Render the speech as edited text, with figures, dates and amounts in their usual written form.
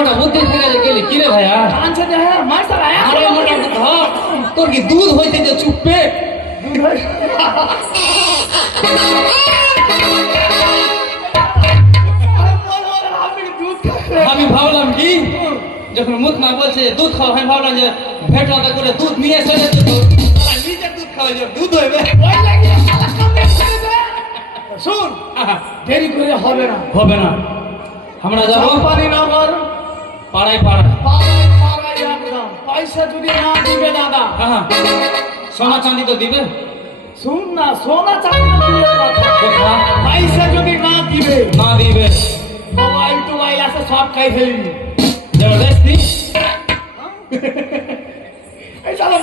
মোটা বুদ্ধি থেকে গেলি কি রে ভাইয়া আনছে দে মাস্টার আয়া আরে মোটা ধর তোর কি দুধ হইতে যে চুপে আমি ভাবলাম কি যখন মুখ না বলছে দুধ খাওয়া আমি ভাবলাম যে ভেটাটা করে দুধ নিয়ে এসে নিজে দুধ খাওয়া যাবে দুধ হইবে শুন দেরি করে হবে না আমরা যাবো পানিনগর পাড়ায় একদম পয়সা যদি না দিবে দাদা হ্যাঁ সোনা চাঁদি তো দিবে শুন না সোনা চাঁদি দিবে কথা পয়সা যদি না দিবে মোবাইল টোবাইল আছে সব খাই ফেলবি জবরদস্তি এই শালা